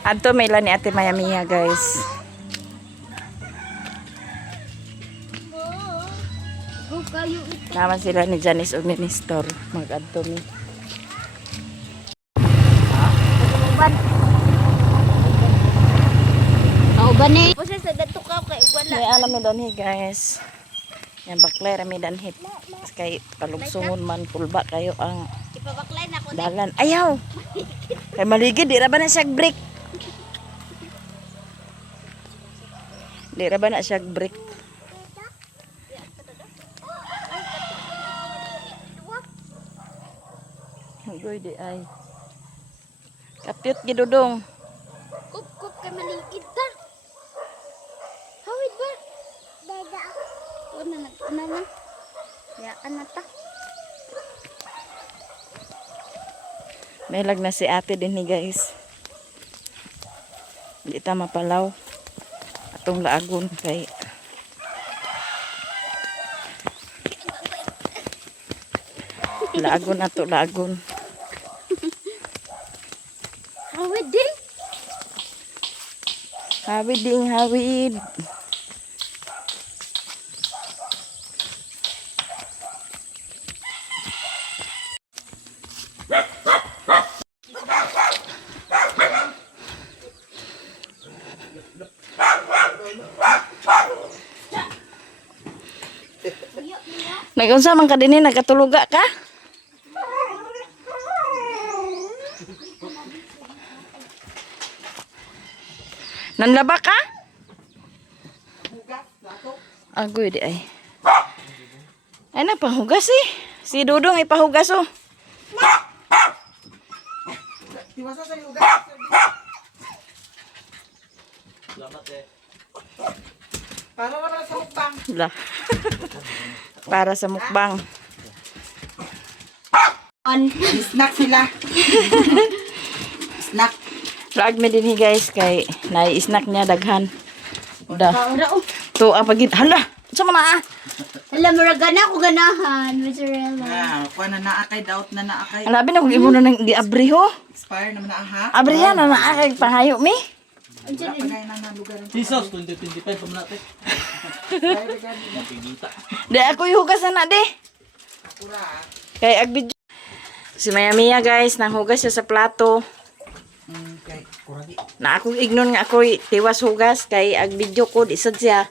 Adto may ilan ni Ate Mayamiya, guys. Naman sila ni Janice o ni Nestor. Mag-adto mi. Kauban eh. Pusa sa dato ka kay wala. May alam mi danhi, guys. Yan bakla rami danhit. Kay kalugsungon man kulba kayo ang Ipabaklay na ko. dalan. Ayaw. Kay maligid di ra ba na siya break? Di ra ba na siya break? Goy di ay. Kapit gidudong. Kup kay maligid ta. Hawid ba? Dada. Una na. Ya anata. May lag na si ate din ni guys. Hindi ta mapalaw. Atong laagon kay laagon ato laagon. Hawid din. Hawid ding hawid. Nagunsa man ka dinhi nagkatuluga ka? Nanlaba ka? Agoy di ay. Ay na panghugas eh. Si Dudong ipahugas oh. Tiwasa sa lugar. Salamat eh. Para naman sa mukbang. Lah. Para sa mukbang. Snack sila. Snack. Rag me dinhi guys kay nai-snack niya daghan. Da. To apagid. Hala. Sa mana ah. Alam mo gana ko ganahan, mozzarella. Ah, kuha na naakay, doubt na naakay. Labi na kung ibo na nang giabri ho. Expire naman na ha. Abrihan na naakay pangayo mi. Pagay na na lugar. Jesus, 2025 pa man natin. Di ako ihugas na di. Akura. Kay agbidyo. Si Mayamiya guys, nanghugas siya sa plato. Okay, kuragi. Na ako ignon nga ako tiwas hugas kay agbidyo ko di sad siya.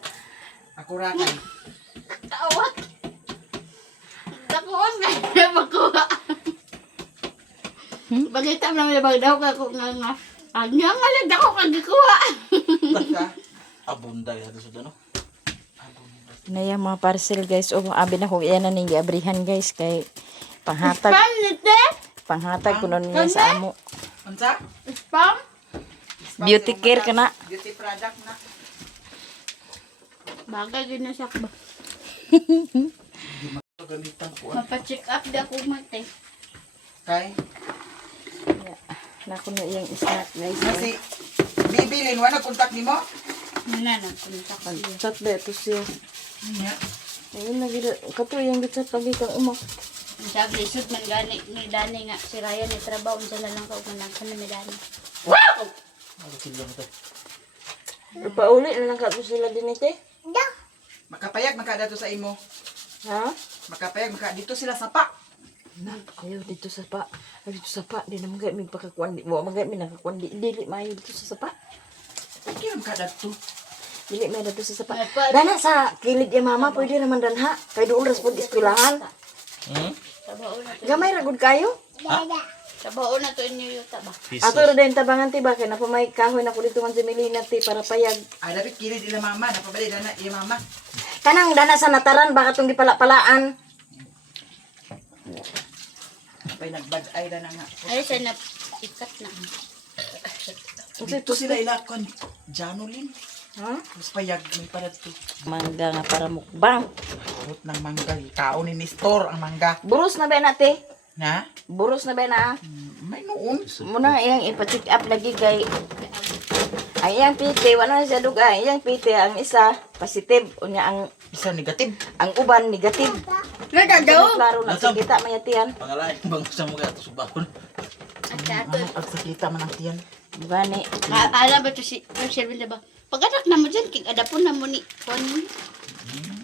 Akura kay. Tawat. Takuan na magkuha. Bagita mo naman daw ka ko nga. Anya nga lang dako kag gikuha. Basta. Abunda ya sa no. Naya mga parcel guys. O abi na kung iyan na ning giabrihan guys kay panghatag. Spam nite? Panghatag kuno niya sa amo. Unsa? Spam? Beauty care kana. Beauty product na. Bagay gina siya ba? Gamitan ko. Mapa-check up da ko mate. Kay. Nako na iyang snack guys. Kasi bibilin wala kontak nimo? Muna na punta ko. Chat ba ito siya. Nya. Ayun na gid kato iyang gichat lagi kang umak. Sabi sud man gani ni Dani nga si Ryan ni trabaho unsa na lang ka ug nang ni Dani. Ano sila mo to? Pauli na lang kato sila din ite. Makapayag maka dato sa imo. Ha? Makapayag maka dito sila sa pa. Na, ayaw dito sa pa. Ayaw dito sa pa. Di naman gaya may pagkakuan. Wa man gaya may nakakuan. Dili maayo dito sa sapa. Kaya maka dato. Dili may dito sa sapa. Dana sa kilid ya mama. Pwede naman danha. Kay doon ras po eskwelahan. Trabaho na to. Gamay ragod kayo. Trabaho na to inyo yuta ba? Ato ro din tabangan ti ba. Kaya napamay kahoy na ko dito man si Melina ti para payag. Ay dapat kilid ila mama, napabali na ila mama. Kanang dana sa nataran. Baka itong gipala-palaan. Pay nagbad-ay na nga. Ay siya na ikat na. Dito sila ila kon Janolin. Ha? Mas payag may para dito. Mangga nga para mukbang. Hot ng mangga. Kaon ni Nestor ang mangga. Buros na ba na ti? Na? Buros na ba na? May noon. Muna iyang ipa-check up lagi kay ay iyang pite wala na siya dugay iyang pite ang isa positive unya ang Isa negative. uban negative. Nada daw. Klaro na sa kita mayatian. Pangalain bang sa mga ato subahon. At ato. Ang sakita man ang tiyan. Gani. Alam ba ito si Shelby, diba? Pag-anak na mo dyan, adapon na mo ni Juan mo.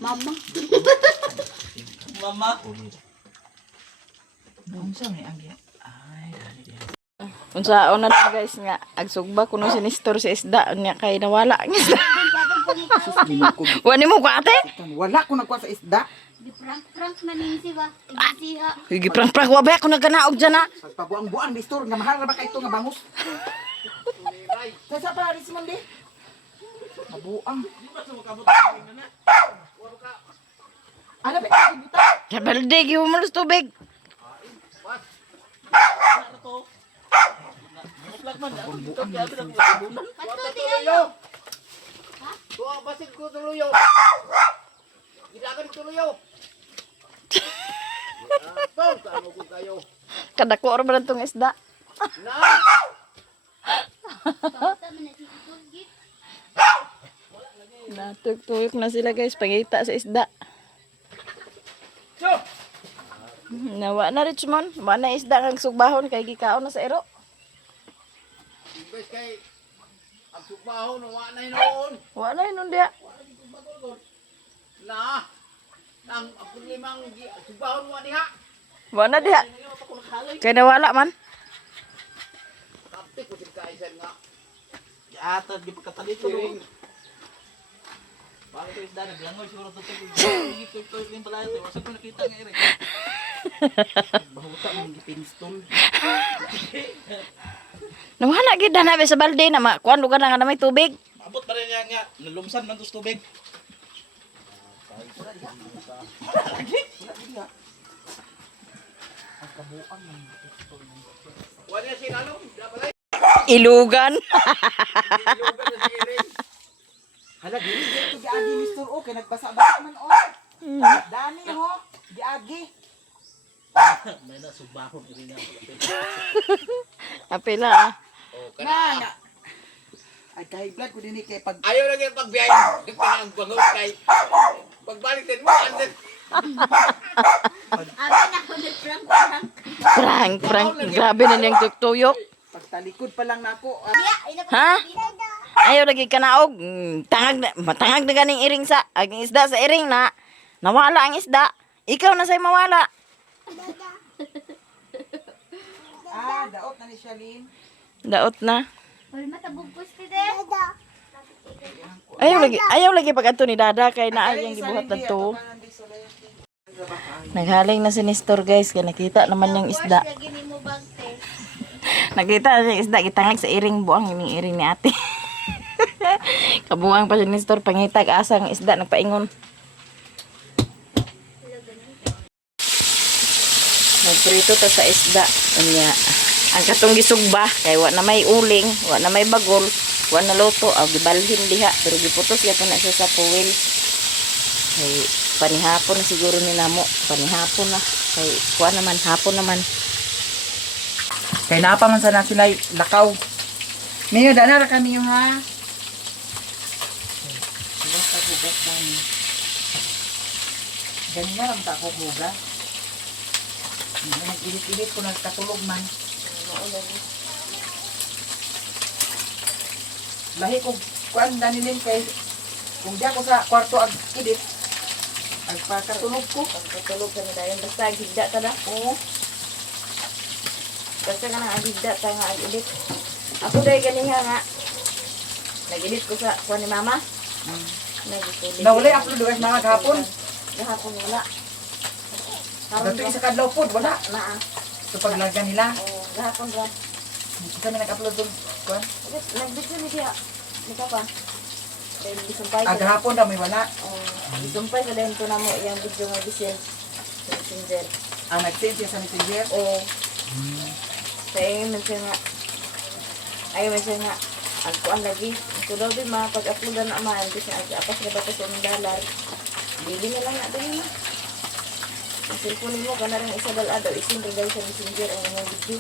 Mama. Mama. Ang sa may agi. Ay, dali din. Unsaon na lang guys nga agsugba kuno si Nestor sa isda nya kay nawala ang isda. Wani mo ko ate? Wala ko nagkuha sa isda. Prank na ni siya. Igisiha. Higi prang-prang wa ba ko nagkanaog dyan ha. Pagpabuang-buang Nestor nga mahal ra ba kay ito nga bangus. Sa pa ris mo di. Mabuang. Ano ba ito buta? Sa balde gihumus tubig. Pato di ayo. Tuwa basit ko tuluyo. Gidagan tuluyo. Tong ano ko kayo. Kadako ra ba tong isda? Na. Bata man na si Tugit. Natuyok na sila guys pangita sa isda. So, Nawa na Richmond, wa na isda kang sugbahon kay gikaon na sa ero. imbes kay ang subaho no wa na noon. Wa na yun dia. Na. Nang ako limang subaho wa diha. Wa na dia. Kay nawala man. Kapti ko si kaisan nga. Atad di pagkatalito ro. Bakit isda na bilangoy siguro to ito yung pala ito. Wasa ko nakita nga ire. Bahuta mong gipinstol. Nawala gid na sa balde na kuan lugar na nga na may tubig. Abot pa rin niya nga. Nalumsan man tos tubig. Wa niya sinalong. Dapat ay Ilugan. ilugan na si Iring. Hala dili dito giagi Nestor o kay nagbasa-basa man o. Dani ho, giagi. May na subahon rin na. Apila ah. Oh, Na. kana. Ay kahit blood ko din kay pag Ayaw lagi pagbiyahe. Di pa nang bangon kay. Pagbalik din mo andan. Abi na ko ni prank. Prank. Grabe na niyang tuyok. pagtalikod pa lang nako. Ha? Ayaw lagi ka naog. Matangag na ganing iring sa ang isda sa iring na. Nawala ang isda. Ikaw na sa'y mawala. Daot na ni Shalin. Daot na. Wala matabugkos ti de. Ayaw lagi pag ato ni Dada kay naa yung gibuhat na to. Naghaling na si Nestor guys kaya nakita naman yung isda. Kaya gini mo bagte. Nakita na yung isda gitangag sa iring buang yung iring ni ate. Kabuang pa si Nestor pangitag asang isda nagpaingon. Nagprito ta sa isda. Unya, ang katong gisugba kay wa na may uling, wa na may bagol, wa na luto, gibalhin diha pero giputos gyapon na siya sa puwil. Kay panihapon na siguro ni namo, panihapon na. Kay kuha naman hapon naman. Kay napa man sana sila lakaw. Miyo dana ra kami yung ha. Basta hugas lang. Ganyan lang ta ko hugas. Nag-ilit-ilit ko nagkatulog man. Lahi ko kuan danilin kay kung di ako sa kwarto ag edit agpakatulog ko. Pagkatulog ka na dayon basta gigda ta na. Oo. Basta ka nang agigda ta nga ag-edit. Ako dahil ganiha nga. Nag-edit ko sa kuha ni mama. Nag-edit. Nawala yung upload guys mga kahapon. Gahapon wala. Dato yung sa kadlaw food wala. Na So paglaga nila. gahapon ba? Kami nag-upload doon. Kuan. Nag-video ni dia. Nika pa. Dahil disumpay sa. Agahapon daw may wala. Disumpay sa dahil ko na mo yung video nga bisin. Sa messenger. Nag-send siya sa messenger. Oo. Kaya man siya nga. Ayaw man siya nga. Ang kuan lagi. Ito daw din mga pag-uploadan na man. Kasi apas na ba ito sa $1. Bili na lang na din na. Ang cellphone mo, ka na rin isa daw. Isin rin daw sa messenger ang mga video.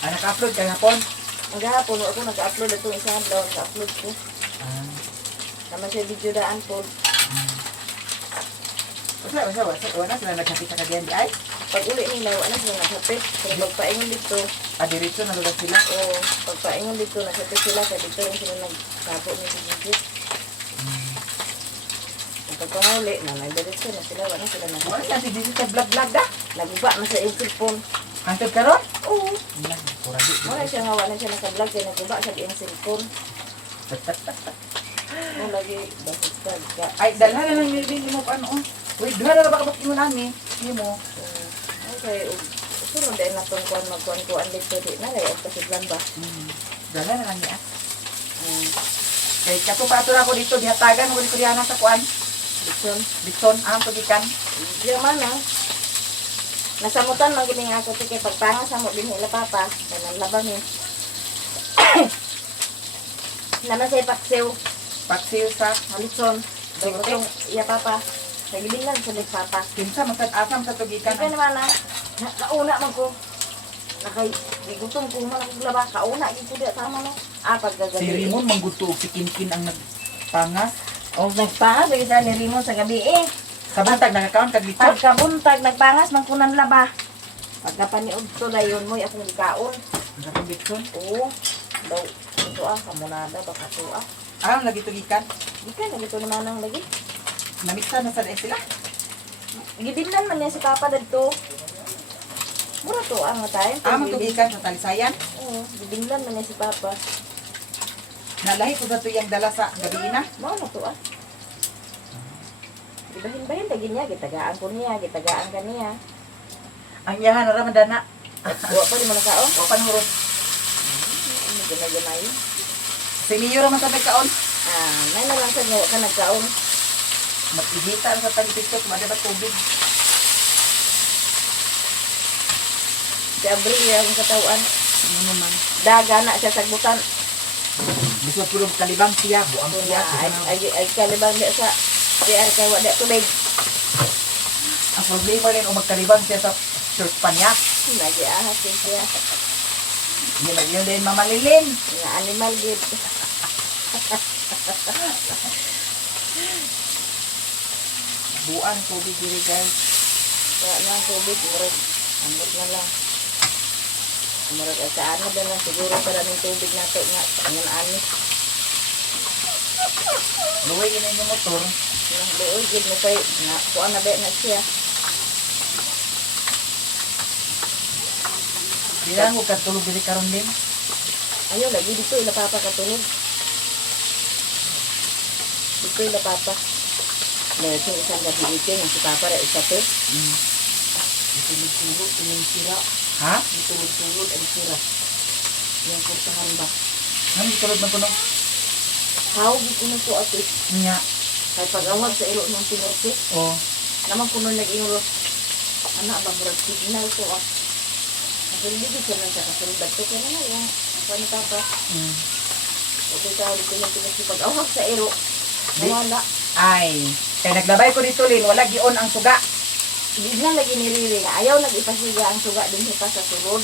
Nag-upload kahapon. Ang gahapon, ako nag-upload ito isang daw. Nag-upload ko. Naman siya video daan po. Wala sila nagkakita ka diyan di ay? Pag uli nila, wala na sila naghapit. Pero pagpaingon dito, Diretso na lugar sila. o pagpaingon dito, naghapit sila. Kaya dito rin sila nagkapo ni Bigit. Pagpanguli, nagdiretso na sila, wala na sila Wala naghapit. siya si digital vlog da. Naguba na sa yung cellphone. Antod karon? Oo. Wala, kuragi. Wala siya nga, wala siya naka-vlog. Kaya naguba sa yung cellphone. Mo lagi, basta ka. Ay, dalhan na lang nilibing mo ano. Wait, duha na ba kabak mo nami? Hindi mo. Okay, sunod dahil na itong kuhan magkuhan-kuhan dito. Di na rin, ang pasiglan ba? Dalhan na lang niya. Kay katupato na ako dito, dihatagan mo ko diyan sa kuan. Dikson. Bikson, ang pagikan. Diyan man ah. Nasamutan man gining ako ti kay pagpangas sa mo din nila papa. Kanang labang eh. Naman sa ipaksew. Paksiw sa Halitson. Sige, Dagotong iya papa. Nagilingan sa lig papa. kinsa masad asam sa tugikan. Kaya naman ah. Kauna man ko. Nakay, gigutom ko man ako laba. Kauna, gito di tama no. Pagkagabi. Si Rimon mangguto og si Kinkin ang nagpangas. O, nagpangas. Lagi sa ni Rimon sa gabi eh. Sa bantag nakakaon kag bitsot. Pagkabuntag, nagpangas man kunan laba. Pagkapaniod to dayon mo, akong gikaon. Ang kapag Bikson. Oo. Daw, ito kamunada, baka to Lagi tugikan. Di ka, nagito naman ang lagi. Namiksa na sa sila. Gibinlan man niya si Papa dito. Mura to ang tayo. Magtugikan sa talisayan. Oo, gibinlan man niya si Papa. Nalahi ko sa tuyang dala sa gabi na. Mao na to Gibahin-bahin lagi niya, gitagaan ko niya, gitagaan ka niya. Ang yahan na raman dana. Wa pa di mo nakaon. O panhurot. Ano gina-gina yun? Si Mio raman sa nagkaon. May na lang sa nga ka nagkaon. Mag-ihita sa tagpikot, madabat tubig. Si Abril yung katawan. Ano naman? Daga na siya sagbutan. Biswa pulong kalibang siya, buang Kung siya. ay kalibang niya sa PR kay wala tubig. Ang problema rin o magkalibang siya sa church pa niya. Lagi ahas din siya. Hindi na yun din mamalilin. Nga animal gid. Buang tubig diri guys. Wala na ang tubig. Murag. Ambot na lang. Murag ay sa ano din lang. Siguro pala ng tubig na ito nga. Ang anis. Luway yun yung motor. Doon gid mo kay na kuan na ba na siya. Di lang ko katulog diri karon din. Ayaw lagi dito ila papa katulog. Dito ila papa. Meron isang gabi dito ng si papa ra isa to. Ditulog-tulog yung sira. Ha? Ditulog-tulog ang sira. Yung kurtahan ba? Ano tulog na kuno? How di ko to ate. Nya. Kay pag-awag sa ilo ng pinorte. Oh. Naman kuno nag-ingro. Anak ba murag signal to ah. Kasi hindi ko lang sa kasulbad ko kaya na yung ako ni papa. Okay tao dito yung pinorte pag-awag sa ilo. Nawala. Ay. Kaya naglabay ko dito lin, wala gion ang suga. Biglang lagi niriring. Ayaw nag-ipasiga ang suga din pa sa sulod.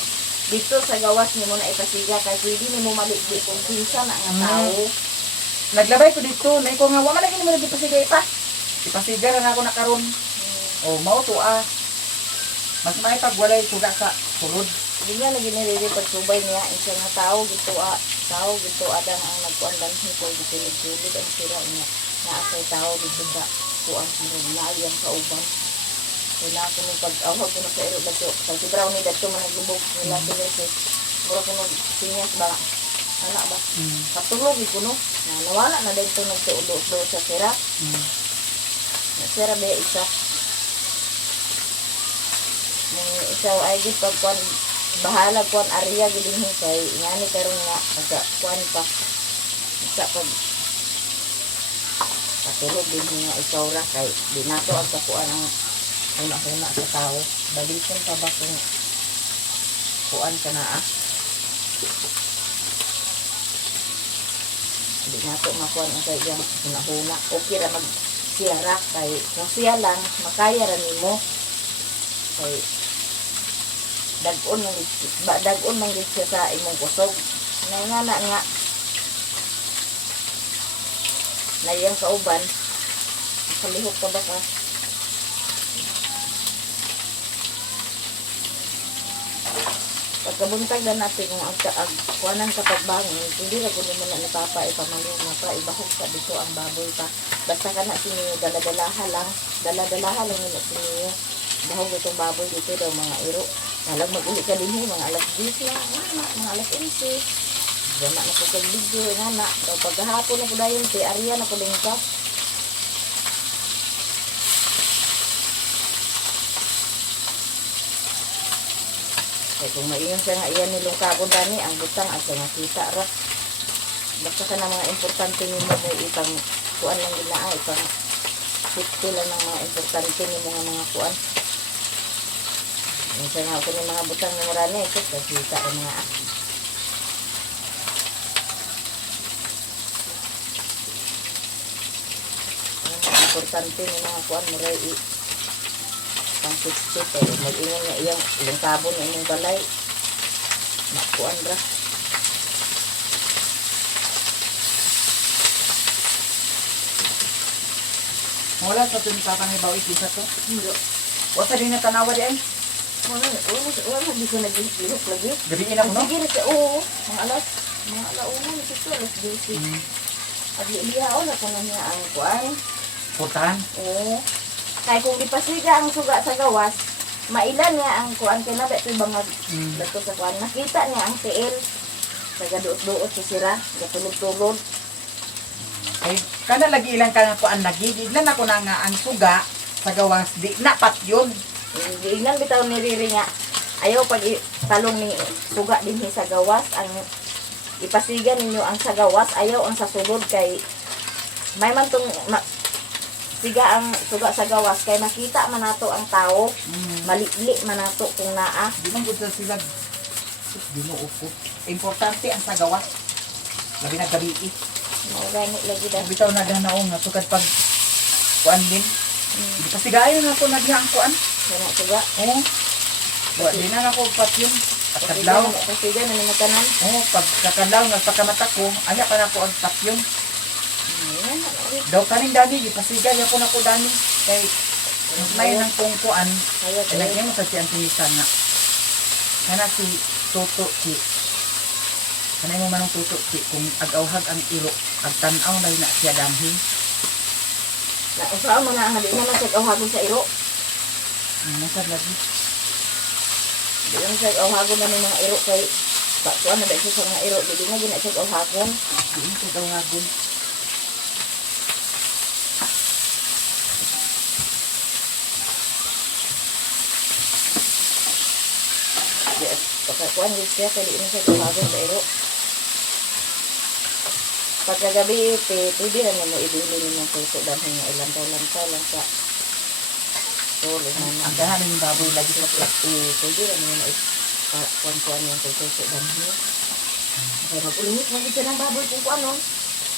Dito sa gawas ni mo na ipasiga kay pwede ni mo maligdi kung pinsa na nga tao. Naglabay ko dito, na ko nga, wala lagi mo nagipasiga pa. Ipasiga na ako nakaroon. Oh, mao to Mas may pag walay suga sa sulod. Biglang lagi niriring pagsubay niya. Isa nga tao gito tao gito adang ang nagkuandan nito gitulid-tulid ang sira niya. Naasay tao dito sa kuan na ayang kauban. Wala ko nung pag-awag ko na sa ero dito. Kasi brown ni dito man naglubog nila sinesis. Mura ko nung sinyas ba? Anak ba? Patulog ko no. Nawala na dito nagsuulo sa sira. Sira ba isa? Isa ay gid pagkuan bahala kuan area gid dinhi kay ngani karon nga pagka kuan pa. Isa pag patulog din nga ikaw ra kay di nato ang kakuan ang una-una sa tao. Balikan pa ba kung kuan ka na Hindi nato makuan ang kay diyang una-una. Okay ra mag-siyara kay kung siya lang makaya ra nimo kay dagon man gid siya sa imong kusog. Nga nayang kauban kalihok ka ba ka? Pagkabuntag na natin kung ang kuanan kapag bangon, hindi na kunin mo na ni Papa ipamaliw na pa, ibahog sa dito ang baboy pa. Basta ka na siniyo, daladalaha lang yun na siniyo. Bahog itong baboy dito daw mga iro. Alam mag-uli ka din mga alas 10 na, mga alas 11. Gama na po kag video, nga daw pagkahapon na po dayon, si Arya na po din ka. Kaya kung maingon siya nga iyan nilong kagon dani, ang butang at siya nakita ra. Basta ka na mga importante ni mo may ipang kuan lang ginaa, ipang safety lang ng mga importante ni mga kuan. Yung siya nga ako ni mga butang ni Morane, ito nakita ang mga ang importante ni mga kuan mo ray pang 60 pero mag-ingon nga iyang ilang tabon na inyong balay makuan ra. Wala sa ito ni Papa na ibawi isa to. Hindi. Wala din na tanawa di ay. Wala di ko nag-ihok lagi. Gabiin ako no? Sige na siya, oo. Mga alauna, nito alas 12. Pag liyaw na ko na niya ang kuan. Putahan. Oo. Kaya kung ipasiga ang suga sa gawas, mailan niya ang kuan kay nabe ito bangag lato sa kuan. Nakita niya ang tiil. Tagaduot-duot sa sira, gatulog-tulog. Ay, kana lagi ilang ka na kuan lagi. Di lang ako na nga ang suga sa gawas. Di napat yun. Hindi nang bitaw ni Riri nga. Ayaw pag talong ni suga din sa gawas. Ang ipasiga ninyo ang sa gawas. Ayaw ang sa sulod kay may man tong siga ang suga sa gawas kay makita man nato ang tao, malili man nato kung naa. Di man gud sila. Di mo upo. Importante ang sa gawas. Labi na gabi. Mao gani lagi da. Bitaw na danaong nga sukad pag kuan din. Di pa sigayon na ko na diha ang kuan. Kana suga. Oo. Wa di na ako pat yun. At kadlaw. Pasiga na ni matanan. Oo, pag kakadlaw nga pagkamata ko, aya pa na ko ang tap yun. Ayan, Daw kaning dani, di pasigay ako na ko dani. Kay mas may nang kung kuan. kaya Ay nagyan mo sa si Antonisa nga. Kana si Toto si. Kanay mo manong Toto si kung agawhag ang iro, agtanaw na na siya damhi. na usaha mo na ang hali naman sa awhagon sa iro. Nasad lagi. Di lang sa awhagon na ng mga iro kay kuan na ba siya sa mga iro, di na gina sa awhagon. Diin ko agawhagon. Pagkakuan din siya, kaya di na siya awhagon sa iro. Pagkagabi, pwede na mo ibili ng tuto dahil nga ilantaw-lantaw lang sa tuloy na Ang dahan ng baboy lagi sa plat. pwede na mo na kuan-kuan yung tuto dahil. Kaya mag-ulimit mo siya ng baboy kung kuan nun.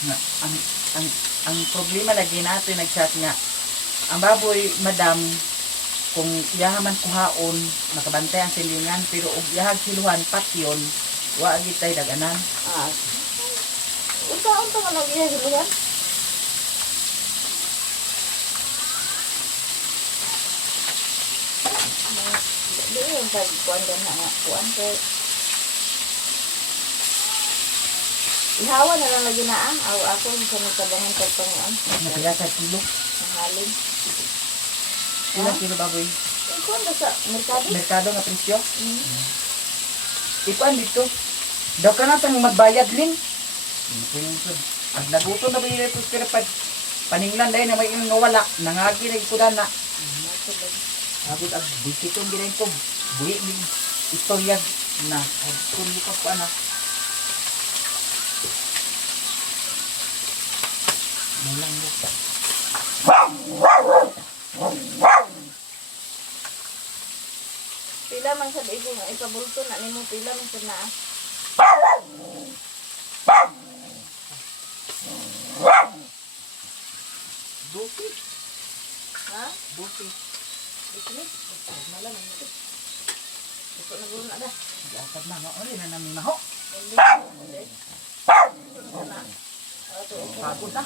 Nga, ang problema lagi natin nag-chat nga. Ang baboy, madam, kung iyahaman kuhaon, makabantay ang silingan, pero og iyahag siluhan, patyon, wa agitay daganan. Unta-unta nga nag-ihagiluhan. Di yung pag-kuan din nga kuan kay ihawa na lang lagi na ako yung kanitabangan pagpanguan. Nagkaya sa kilo. Mahalin. Ilang kilo baboy? Kuan ba sa merkado? Merkado nga presyo? Ikuan dito. Daw ka natang magbayad lin. Ang naguto na ba yung pero paninglan dahil na may yung nawala. Nangagi na ikudan na. Abot ag bukitong ginayin ko. Buhi din. Istorya na. Kung lupa ko anak. Malang lupa. Pila man sa ibo nga ipabulto na nimo pila man sa naa. Buti. Ha? Buti. Bikini? Malam man ito. Ito na gulo na da. Gatag na. Uli na namin maho. Pagod na.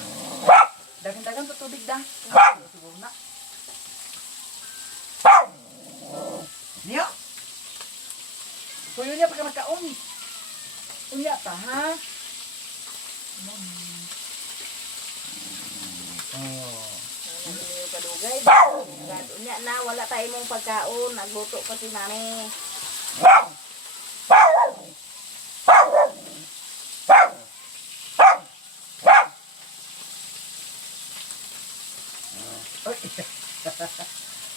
Dagan-dagan sa tubig da. Siguro na. Niyo. Kuya niya pagka nagkaon. Unya ta, ha? Oh. Yung kadugay. Unya na, wala tayo mong pagkaon. Nagluto pa si mami. Oy.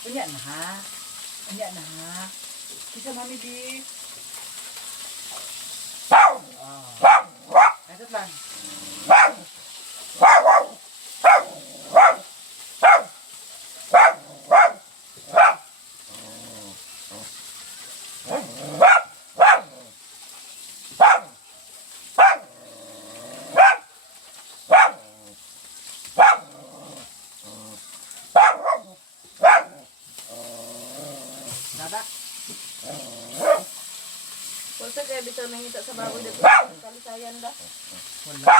Unya na, ha? Unya na, ha? Kisa mami di. Ayos lang. Nada. Kung sa kaya bitaw nangita sa baboy dito. Kalisayan da. Wala.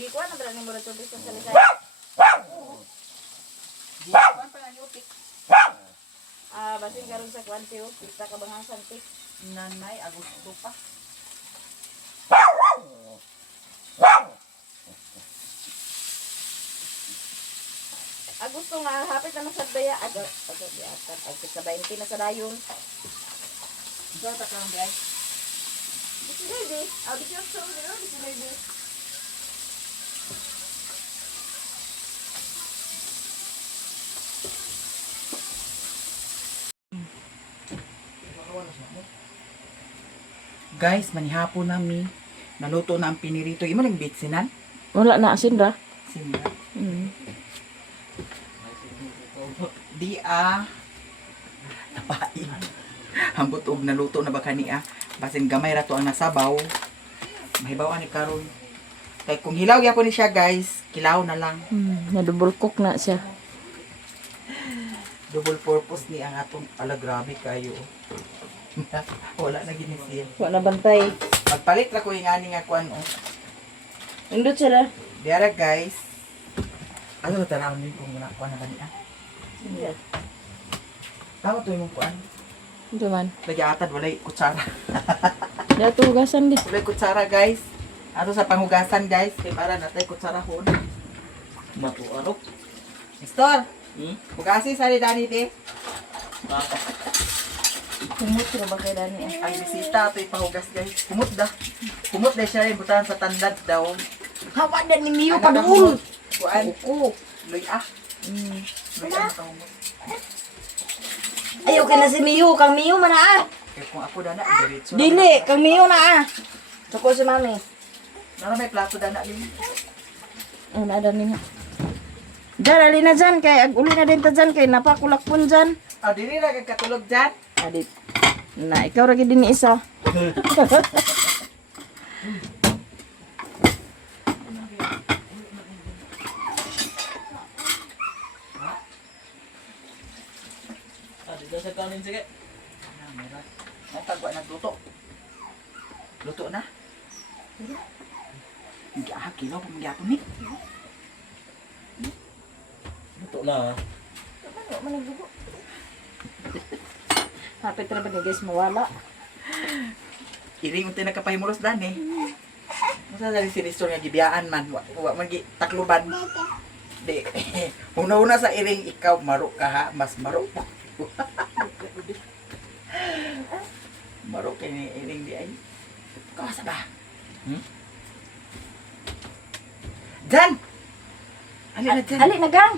Di ko na dala ni mo dito sa kalisayan. Di pa pa yung upik. Basin karon sa kwanti o. Pista ka bangasan tik. Nanay, Agosto pa. Gusto nga, hapit na sa daya. Agad sa 20 na sa dayon. Ito, takang di ay. Bisi lady. Bisi yung sarong dito. Bisi lady. Guys, manihapon nami. Naluto na ang pinirito. Imo lang bitsinan? Wala na asin ra. Sinira. Mm. Di napain. Hambot og naluto na ba kaniya? Basin gamay ra to ang nasabaw. Mahibaw ni karon. Kay kung hilaw gyapon ni siya, guys, kilaw na lang. Na double cook na siya. Double purpose ni ang atong grabe kayo. Wala na gini siya. Wala na bantay. Magpalit ra ko yung ani nga kuan oh. Indot sila. Diara guys. Ano tanawon ni kung na kuan na kaniya? Yeah. Tama to yung kuan. Ito man. Lagi atad walay kutsara. Dato hugasan di. Walay kutsara guys. Ato sa panghugasan guys, kay para natay kutsara hon. Matuarok. Mister, hugasi sa dani di. Kumot sila ba kay Dani? Ay bisita ato ipahugas guys. Kumot da. Kumot da siya rin butahan sa tandad daw. Hawa na ni Mio Anak pa ang doon. kumot. Kuan. Oo. Luy Luy kumot. Ayaw ka na si Mio. Kang Mio man na Kaya kung ako dana, diretso. Dili, kang Mio na Sako si mami. Nara may plato dana din. Ada niya. Diyan, alin na dyan. Kay uli na din ta dyan. Kay napakulak pun dyan. Ah, dili ra kay katulog dyan. Adit. Na, ikaw lagi din ni isa. Dito sa kanin sige. Natagwa nagluto. Luto na. Hindi kilaw pa magyapon ni. Luto na. Ano man nagdugo? Hapit na ba ni guys mawala? Iring unti nakapahimulos dan eh. Masa dari sinistor nga gibiyaan man. Wa man gi takluban. Di. Una-una sa iring ikaw maro ka ha, mas maro pa. Maro kay ni iring di ay. Kawasa ba? Jan! Ali na Jan. Ali na gang.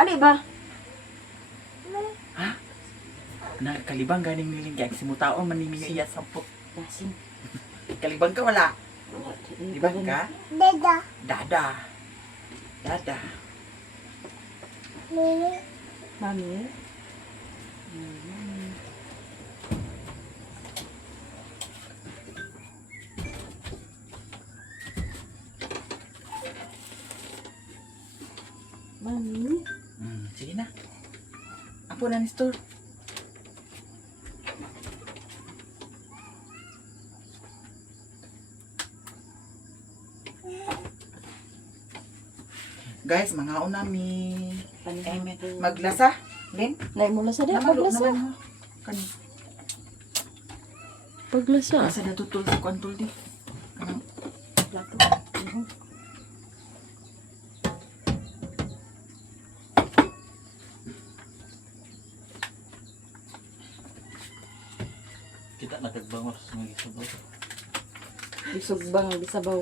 Ali ba? Na kalibang ganing niling kaya simutaon man ni iya sampok. Yasin. Kalibang ka wala. Di ba ka? Dada. Dada. Dada. Mami. Mami. Sige na. Apo na ni store. Guys, mga unami. Amen. Maglasa, Lin. Nay mo lasa di. Namalo Paglasa. naman mo. Kani. Paglasa. Asa natutol sa kantol di. Kanang plato. Kita nakagbangor sa mga isubay. Isugbang di sabaw.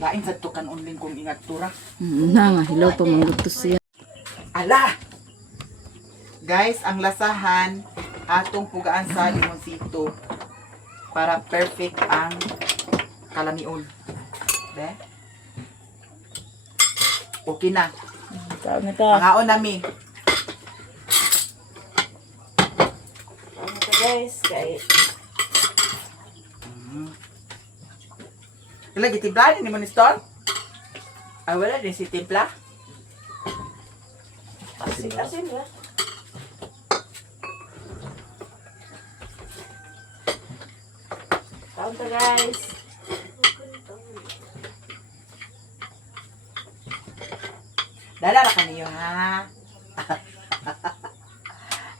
Lain sa tukan unling kong ingat tura. Na nga hilaw pa manggutos siya. Ala! Guys, ang lasahan atong pugaan sa limonsito para perfect ang kalamion. Be? Okay na. Kaon na ta. Mangaon nami. Kaon na ta guys. Kay Lagi timpla ni mo ni Stone? Ah, wala din si timpla. Asin na. asin ya. Kaon ta guys. Dala ra kaniyo ha.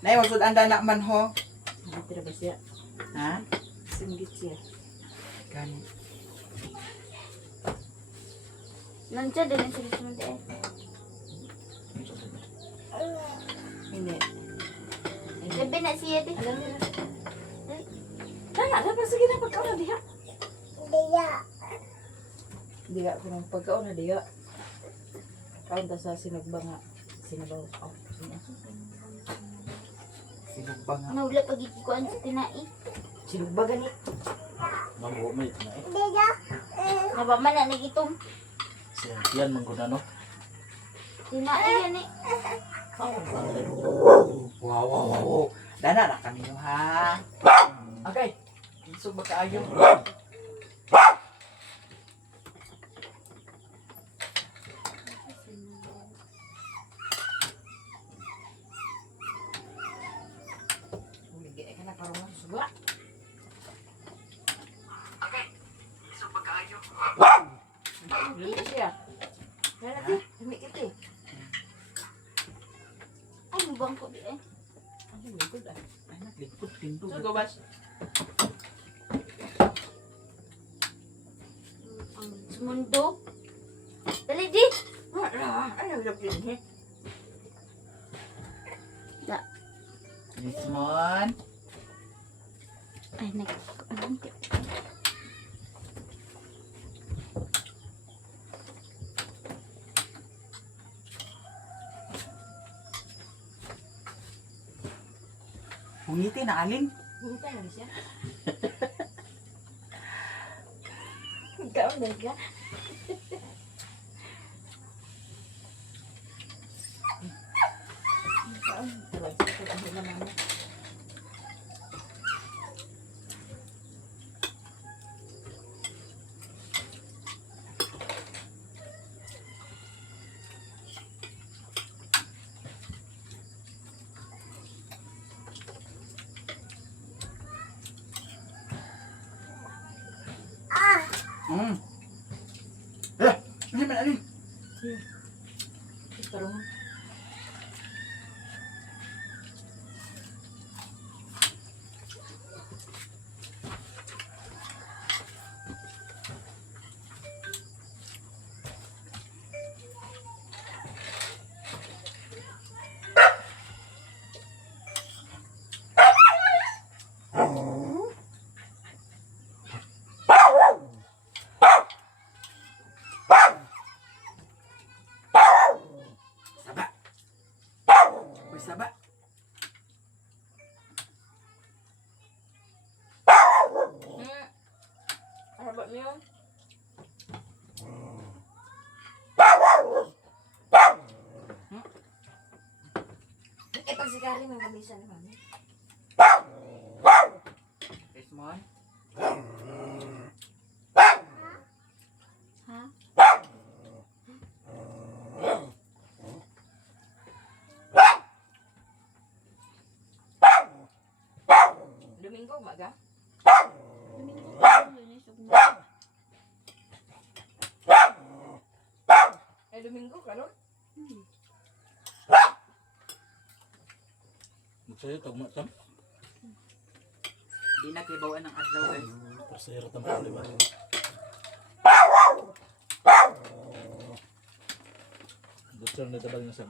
Nay wasud ang dana man ho. Tira ba siya? Ha? Singgit siya. Gani. Nandiyan din ang silisunod eh. Hindi. Gabi na siya di. Alam niya na. Tanga, dapat sige na pagkaon na diha. Diya, kung pagkaon na diya. Kaon ta sa sinugba nga. Sinabaw. Oh, Sinugba nga. Nawala pagkikuan sa tinai. sinugba gani. Mabuo mo ito na eh. Nabaman na nagitom. Yan mangguna no. Tinai yan eh. Wow. Dana ra kaniyo ha. Okay. Isog ba kaayo? Umigay ka na karong suga. Okay. Isog ba kaayo? Dito siya. Kaya natin, humikit eh. Ay, mubang ko di eh. Ano likod ah? Ay naglipot pinto. Sugo bas. Ang mundo. Dali di. Ano yung eh? Da. This one. Ay, ano di. Hungiti na alin. Humita na siya. Kaon na ka. Kaon. Talaga sa kanya naman. Ano man alin? Tarong. Saba. Uy, saba. Ano ba niyo? Eh, pag sigari, may kamisa naman. This one. Ha? Domingo, umaga. Domingo, Lunes, Ay, Domingo, karon? Sa'yo, tagma tam. Di na kibawaan ng adlaw, guys. Persero tam pa, di ba? Gusto na tabal na sam.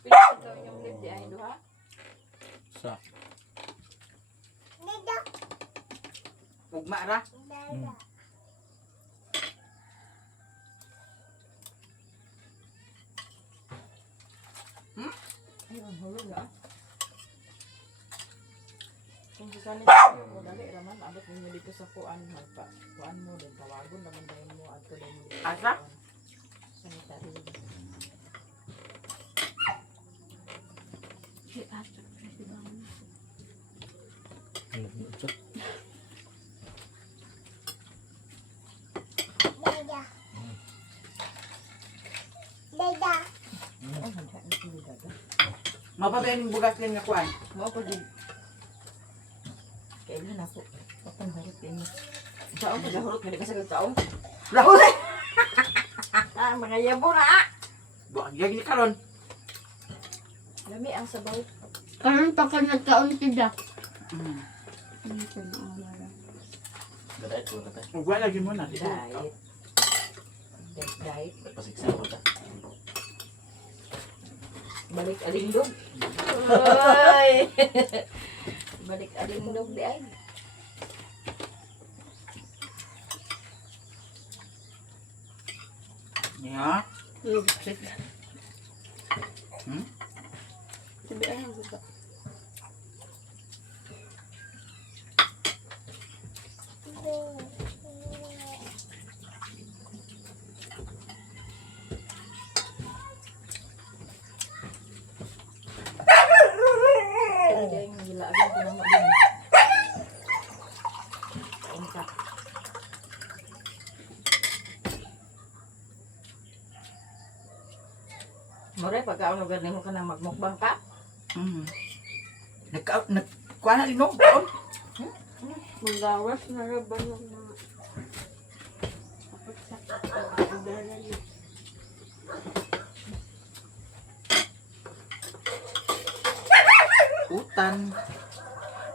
Pila ito yung lift di ay duha. Sa. Ugma ra. Ay, ang hulog na. Kung sasali tayo mo, dali raman, abot ninyo dito sa kuan, kuan mo, din tawagon naman dahil mo, at tuloy mo dito. Asa? Sanitary. Ano ito? Mapabayan yung bugas din nga kuan. Mo ko din. Kailan ako? Patang harap din mo. Saong tagahurot, hindi ka sa saong. Lahul! Ah, mga yabo na ah! Buwag yagi karon. Lami ang sabaw. Karon pa ka nagkaon tida. Gadait ko katay. Ugwa lagi mo na. Diet. Diet. Pasiksa ko ta. Balik alindog. Ay! Balik alindog di ay. Ya. Sabi ay ang baba. Talaga yung gilagan ko na mo din. Kain ka. More, pagka-unugan mo ka nang magmukbang ka? Kuan na inom. Kaon. Magawas na raban ng mga sakit sa pagdala niya. Utan.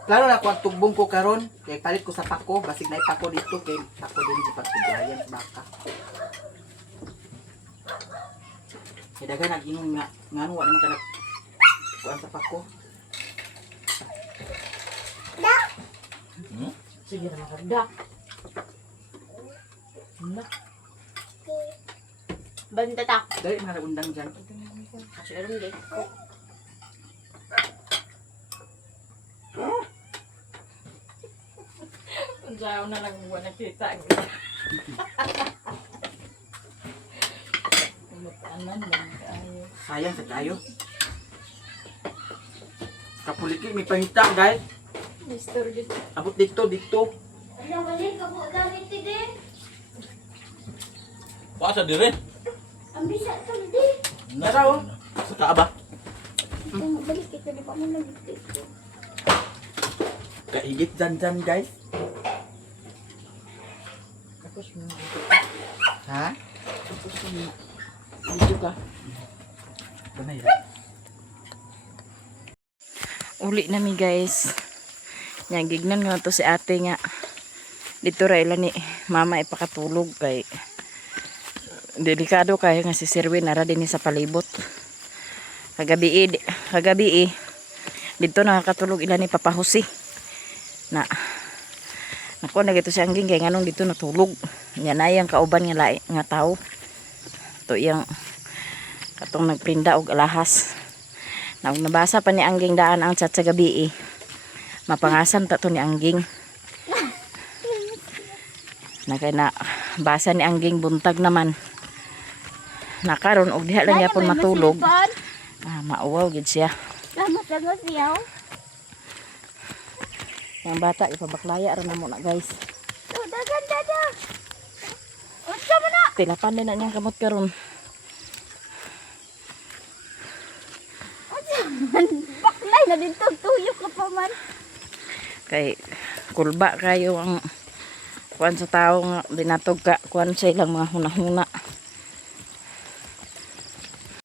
Klaro na kuan tugbong ko karon. Kay palit ko sa pako. Basig na ipako dito. Kay pako din di pagtigayan sa baka. Kaya dagan nag-ingon nga. Nga ano, wala naman ka kuan sa pako. Sige na maganda. Na. Banda ta. Dali mga undang dyan. Serum deh. Unsaw na lang buwan nakita. Umutanan lang kayo. Sayang sa tayo. Kapuliki, may pangita guys. Mister dito. Abot dito. Ano balik ka po gamit tide? Paasa dire. Ang bisa ka di. Naraw. Sa kaaba. Ang balik kita di pa mo nagit. Kaigit dyan guys. Tapos mo. Ha? Tapos mo. Dito ka. Panay. Uli na mi guys. Nya gignan nga to si ate nga. Dito ra ila ni mama ipakatulog kay delikado kay nga si Sirwin ara din sa palibot. Kagabi dito nakakatulog ila ni Papa Jose. Na nako na gito si Angging kay nganong dito natulog. Nya na yang kauban nga lain nga tao. To yang katong nagprinda og alahas. Nabasa pa ni Angging daan ang chat sa gabi mapangasan ta to ni Angging. Na kay na basa ni Angging buntag naman. Nakaron og diha lang yapon matulog. Mauwaw gid siya. Salamat siya. Yang bata ipabaklaya ra na mo na guys. Dagan dada. Unsa man na? Tilapan din na niyang kamot karon. Baklay na dito tuyo ka pa man. Kay kulba kayo ang kuan sa tao nga dinatog ka kuan sa ilang mga hunahuna.